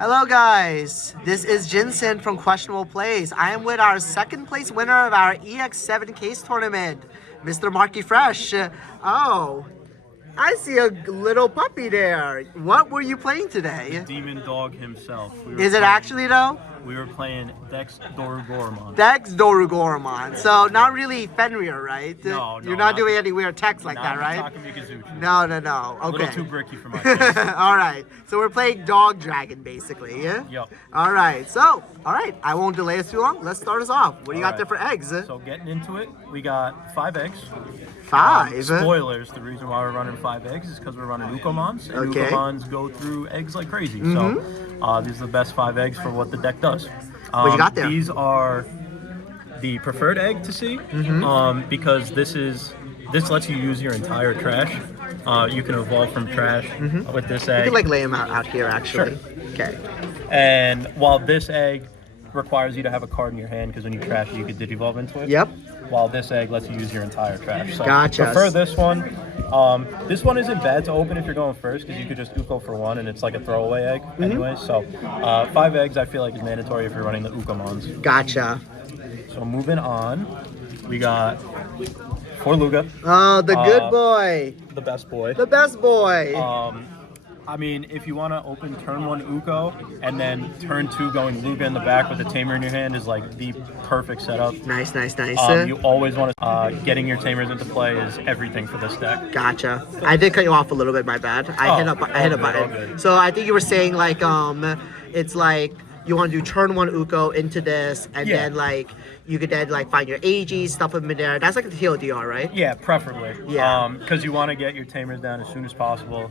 Hello guys, this is Jinsen from Questionable Plays. I am with our second place winner of our EX7 case tournament, Mr. MarkyFresh. Oh, I see a little puppy there. What were you playing today? Demon dog himself. Is it actually though? We were playing DexDorugoramon. DexDorugoramon. So not really Fenrir, right? No, You're not doing any weird text like that, right? No. Okay. A little too bricky for my taste. All right. So we're playing Dog Dragon, basically. Yeah. Yep. All right. So, all right. I won't delay us too long. Let's start us off. What do you got there for eggs? So getting into it, we got 5 eggs. 5. Spoilers. The reason why we're running 5 eggs is because we're running Ukomons. And Okay. Ukomons go through eggs like crazy. So these are the best 5 eggs for what the deck does. What you got there? These are the preferred egg to see because this lets you use your entire trash. You can evolve from trash with this egg. You can like lay them out here actually. Sure. Okay. And while this egg requires you to have a card in your hand because when you trash it, you could digivolve into it. Yep. While this egg lets you use your entire trash. So Gotcha. Prefer this one. This one isn't bad to open if you're going first because you could just Uko for 1 and it's like a throwaway egg anyway. So 5 eggs I feel like is mandatory if you're running the Ukomons. Gotcha. So moving on, we got 4 Luga. Oh, the good boy. The best boy. The best boy. I mean, if you want to open turn 1 Uko and then turn 2 going Luga in the back with a Tamer in your hand is like the perfect setup. Nice. You always want to, getting your Tamers into play is everything for this deck. Gotcha. I did cut you off a little bit, my bad. I hit a button. Good. So I think you were saying like, it's like you want to do turn 1 Uko into this and then like, you could then like find your AGs, stuff them in there. That's like the TLDR, right? Yeah, preferably. Yeah. Because you want to get your Tamers down as soon as possible.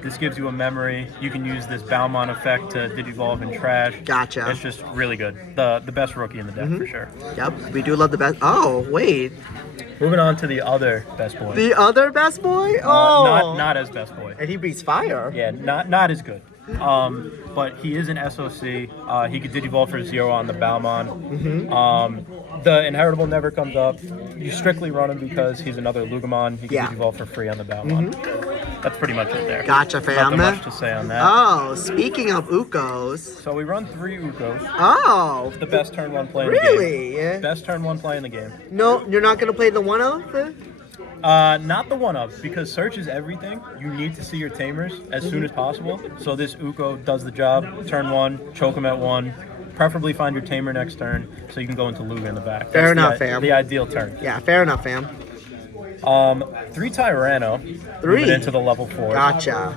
This gives you a memory. You can use this Balmon effect to digivolve in trash. Gotcha. It's just really good. The best rookie in the deck for sure. Yep, we do love the best. Oh, wait. Moving on to the other best boy. The other best boy? Oh. Not as best boy. And he breathes fire. Yeah, not as good. But he is an SoC. He could digivolve for 0 on the Balmon. The inheritable never comes up. You strictly run him because he's another Lugamon. He can digivolve for free on the Balmon. That's pretty much it there. Gotcha, fam. Nothing much to say on that. Oh, speaking of Ukos. So we run 3 Ukos. Oh. The best turn 1 play in the Really? game. Best turn 1 play in the game. No, you're not going to play the 1-0? Not the 1-up, because search is everything. You need to see your Tamers as soon as possible. So this Uko does the job. Turn 1, choke him at 1. Preferably find your Tamer next turn so you can go into Luga in the back. Fair enough, fam. The ideal turn. Yeah, fair enough, fam. 3 Tyranno. 3? Moving into the level 4. Gotcha.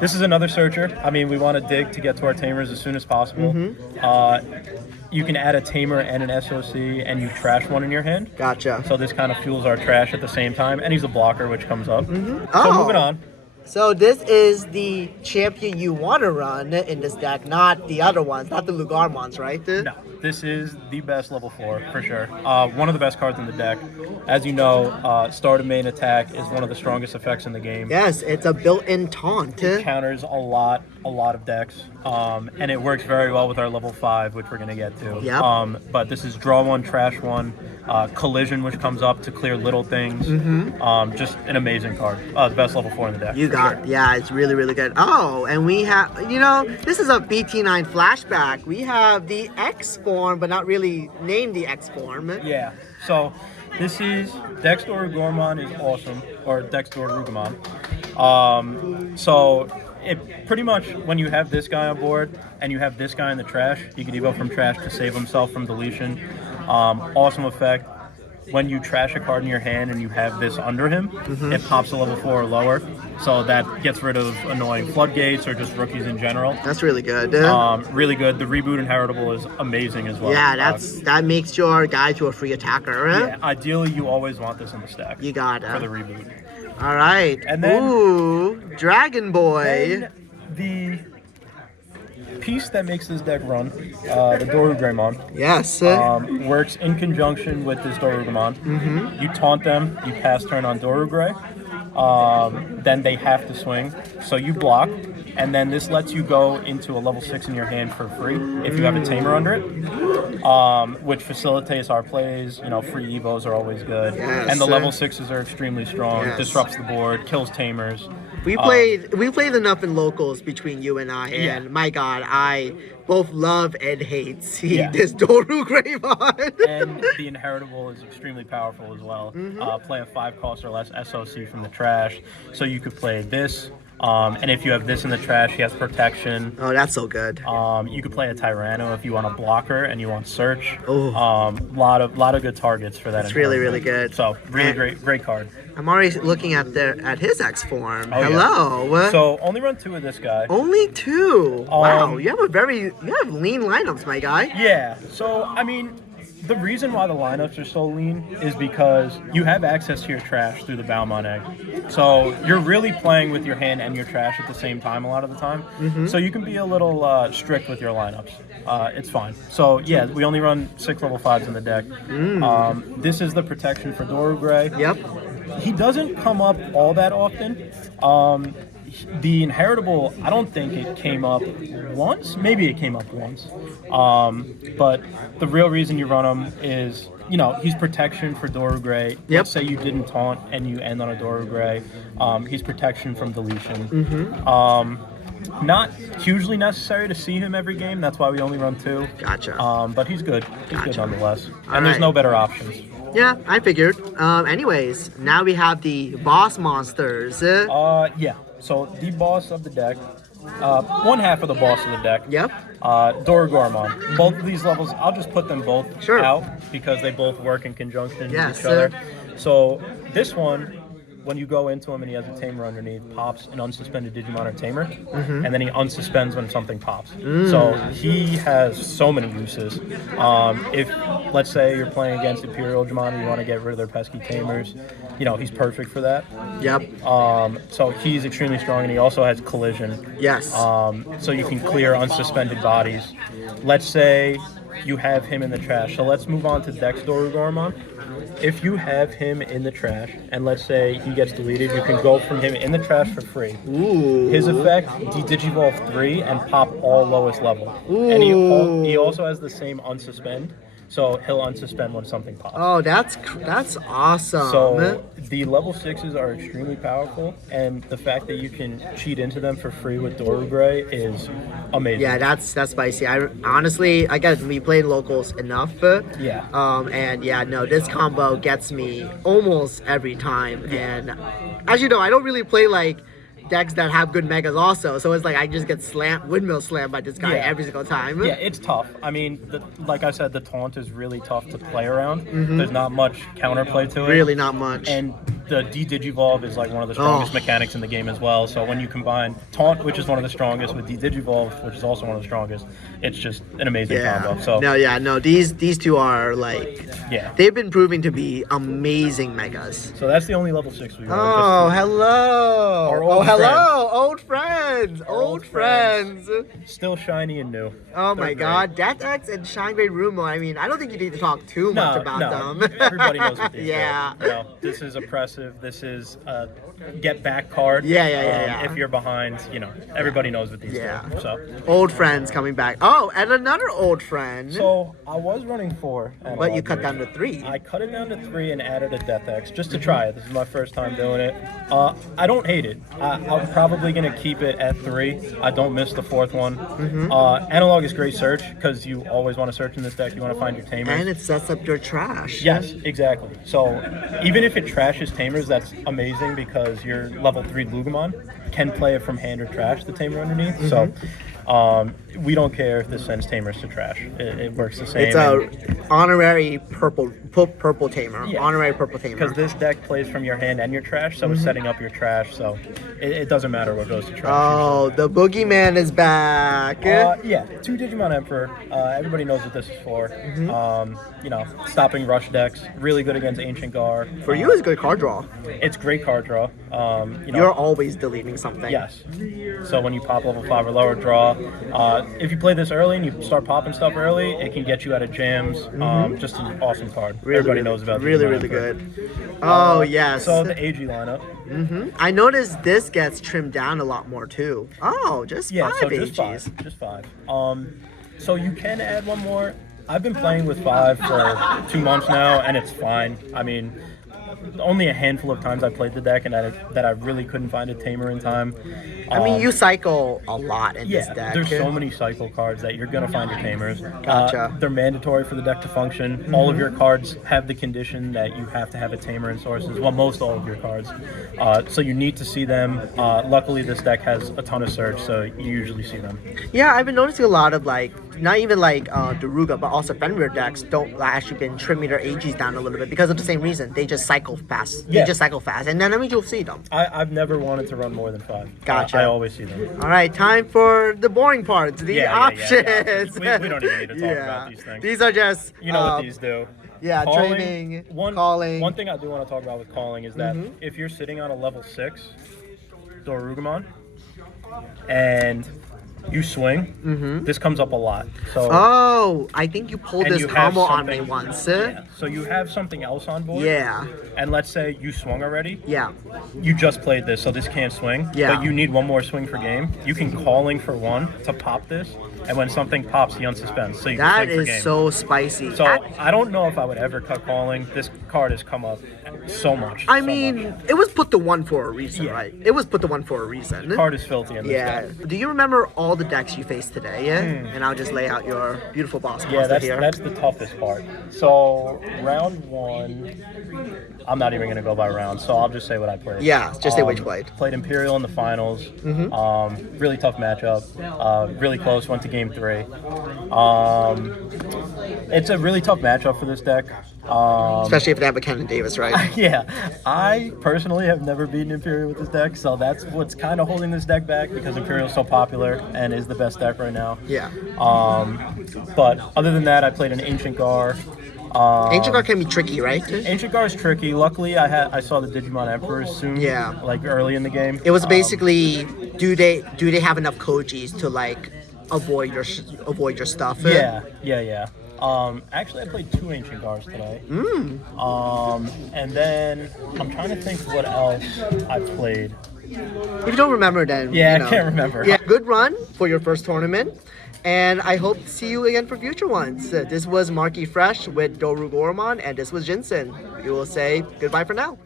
This is another searcher. I mean, we want to dig to get to our Tamers as soon as possible. You can add a Tamer and an SoC and you trash 1 in your hand. Gotcha. So this kind of fuels our trash at the same time. And he's a blocker, which comes up. So moving on. So this is the champion you want to run in this deck, not the other ones, not the Lugarmons, right? No, this is the best level 4 for sure. One of the best cards in the deck. As you know, start of main attack is one of the strongest effects in the game. Yes, it's a built-in taunt. It counters a lot of decks, and it works very well with our level 5, which we're gonna get to. Yep. But this is draw 1, trash 1, collision, which comes up to clear little things. Just an amazing card. The best level 4 in the deck. You got, yeah, it's really, really good. Oh, and we have, you know, this is a BT9 flashback. We have the X form, but not really named the X form. Yeah. So this is DexDorugoramon is awesome, or DexDorugoramon. So it pretty much, when you have this guy on board and you have this guy in the trash, you can evo from trash to save himself from deletion. Awesome effect. When you trash a card in your hand and you have this under him, it pops a level 4 or lower. So that gets rid of annoying floodgates or just rookies in general. That's really good. Really good. The reboot inheritable is amazing as well. Yeah, that makes your guy to a free attacker. Yeah, ideally you always want this in the stack. You got for the reboot. All right. And then, ooh, Dragon Boy. Then the piece that makes this deck run, the Dorugoramon. Yes. Works in conjunction with this Dorugoramon. You taunt them, you pass turn on Dorugray. Then they have to swing. So you block, And then this lets you go into a level 6 in your hand for free if you have a tamer under it, which facilitates our plays. You know, free evos are always good. Yes, and the level 6s are extremely strong, Yes. disrupts the board, kills tamers. We played enough in locals between you and I, and my God, I both love and hate seeing this DexDorugoramon. And the inheritable is extremely powerful as well. Play a 5 cost or less SoC from the trash, so you could play this. And if you have this in the trash, he has protection. Oh, that's so good. You could play a Tyranno if you want a blocker and you want search. Oh. Lot of good targets for that. It's really, really good. So really great card. I'm already looking at his X form. Oh, Hello. Yeah. So only run 2 of this guy. Only 2. Wow, you have lean lineups, my guy. Yeah. So I mean, the reason why the lineups are so lean is because you have access to your trash through the Balmont egg. So you're really playing with your hand and your trash at the same time a lot of the time. So you can be a little strict with your lineups. It's fine. So yeah, we only run 6 level 5s in the deck. This is the protection for Dorugray. Yep. He doesn't come up all that often. The inheritable, I don't think it came up once. Maybe it came up once. But the real reason you run him is, you know, he's protection for Dorugray. Yep. Let's say you didn't taunt and you end on a Dorugray. He's protection from deletion. Not hugely necessary to see him every game. That's why we only run 2. Gotcha. But he's good. He's good nonetheless. All And there's right. no better options. Yeah, I figured. Anyways, now we have the boss monsters. Yeah. So the boss of the deck, one half of the boss of the deck. Yep. Dorugoramon. Both of these levels, I'll just put them both Sure. out because they both work in conjunction Yes, with each other. So this one, when you go into him and he has a tamer underneath, pops an unsuspended Digimon or tamer, and then he unsuspends when something pops. So he has so many uses. If, let's say, you're playing against Imperial Digimon and you want to get rid of their pesky tamers, you know, he's perfect for that. Yep. So he's extremely strong, and he also has collision. Yes. So you can clear unsuspended bodies. Let's say you have him in the trash. So let's move on to DexDorugoramon. If you have him in the trash, and let's say he gets deleted, you can go from him in the trash for free. Ooh. His effect, Digivolve 3 and pop all lowest level. Ooh. And he also has the same unsuspend. So he'll unsuspend when something pops. Oh, that's awesome. So the level 6s are extremely powerful, and the fact that you can cheat into them for free with Dorugray is amazing. Yeah, that's spicy. I guess we played locals enough. Yeah. And yeah, no, this combo gets me almost every time. And as you know, I don't really play like decks that have good megas also, so it's like I just get windmill slammed by this guy every single time. Yeah, it's tough. I mean, like I said, the taunt is really tough to play around. There's not much counterplay to it. Really not much. And the Digivolve is like one of the strongest mechanics in the game as well. So when you combine taunt, which is one of the strongest, with Digivolve, which is also one of the strongest, it's just an amazing combo. So no, these two are like, they've been proving to be amazing megas. So that's the only level 6 we run. Oh, hello. Our old hello, old friends. Old friends. Still shiny and new. Oh They're my great. God, DexX and Shine Grade Rumo. I mean, I don't think you need to talk too much about them. Everybody knows what these Yeah. do. You know, this is oppressive. This is a get back card. Yeah. If you're behind, you know, everybody knows what these do. So Old friends coming back. Oh, and another old friend. So I was running 4. But you cut down to 3. I cut it down to 3 and added a Death X just to try it. This is my first time doing it. I don't hate it. I'm probably going to keep it at 3. I don't miss the 4th one. Analog is great search because you always want to search in this deck. You want to find your tamers. And it sets up your trash. Yes, exactly. So even if it trashes tamers, that's amazing because your level 3 Lugumon can play it from hand or trash, the tamer underneath. So we don't care if this sends tamers to trash. It works the same. It's a honorary purple tamer. Yeah. Honorary purple tamer. Because this deck plays from your hand and your trash, so it's setting up your trash, so it doesn't matter what goes to trash. Oh, the boogeyman is back. Yeah, 2 Digimon Emperor. Everybody knows what this is for. You know, stopping rush decks. Really good against Ancient Gar. For you, it's good card draw. It's great card draw. You know, You're always deleting something. yes. So when you pop level 5 or lower, draw. If you play this early and you start popping stuff early, it can get you out of jams. Just an awesome card. Everybody knows about really, the really good. Oh, yes. So the AG lineup. I noticed this gets trimmed down a lot more too. Oh, just Yeah, five so AGs. just five. So you can add one more. I've been playing with 5 for 2 months now, and it's fine. I mean, only a handful of times I played the deck, and that I really couldn't find a tamer in time. I mean, you cycle a lot in this deck. There's so many cycle cards that you're gonna find your tamers. Gotcha. They're mandatory for the deck to function. All of your cards have the condition that you have to have a tamer in sources. Well, most all of your cards. So you need to see them. Luckily, this deck has a ton of search, so you usually see them. Yeah, I've been noticing a lot of not even Daruga, but also Fenrir decks don't actually been trimming their AGs down a little bit because of the same reason. They just cycle fast. Yeah. They just cycle fast, and then you'll see them. I've never wanted to run more than 5. Gotcha. I always see them. All right, time for the boring part, the options. We don't even need to talk about these things. These are just You know what these do. Yeah, Calling, training, one, calling. One thing I do want to talk about with calling is that if you're sitting on a level 6 Dorugoramon and you swing, this comes up a lot. So oh, I think you pulled and this you have combo on me something- once. yeah. So you have something else on board. Yeah. And let's say you swung already. Yeah. You just played this, so this can't swing. Yeah. But you need one more swing for game. You can calling for 1 to pop this, and when something pops, he unsuspends. So you That can swing for is game. so spicy. So I don't know if I would ever cut calling. This card has come up so much. I so mean, much. it was put to 1 for a reason, Yeah. right? It was put to 1 for a reason. Card is filthy in this Yeah. deck. Do you remember all the decks you faced today? Yeah. And I'll just lay out your beautiful boss Yeah, monster here. that's the toughest part. So round 1, I'm not even gonna go by round, so I'll just say what I played. Yeah, just say what you played. Played Imperial in the finals. Really tough matchup. Really close. Went to game 3. It's a really tough matchup for this deck. Especially if they have a Cannon Davis, right? Yeah, I personally have never beaten Imperial with this deck, so that's what's kind of holding this deck back because Imperial's so popular and is the best deck right now. Yeah. But other than that, I played an Ancient Gar. Ancient Guard can be tricky, right? Ancient Gar is tricky. Luckily, I saw the Digimon Emperors soon. Yeah. Like early in the game. It was basically, do they have enough Kojis to avoid your stuff? Yeah. Actually, I played 2 Ancient Gars today. And then I'm trying to think what else I played. If you don't remember, then Yeah, I can't remember. Yeah, good run for your first tournament, and I hope to see you again for future ones. This was MarkyFresh with Dorugoramon, and this was Jinsen. We will say goodbye for now.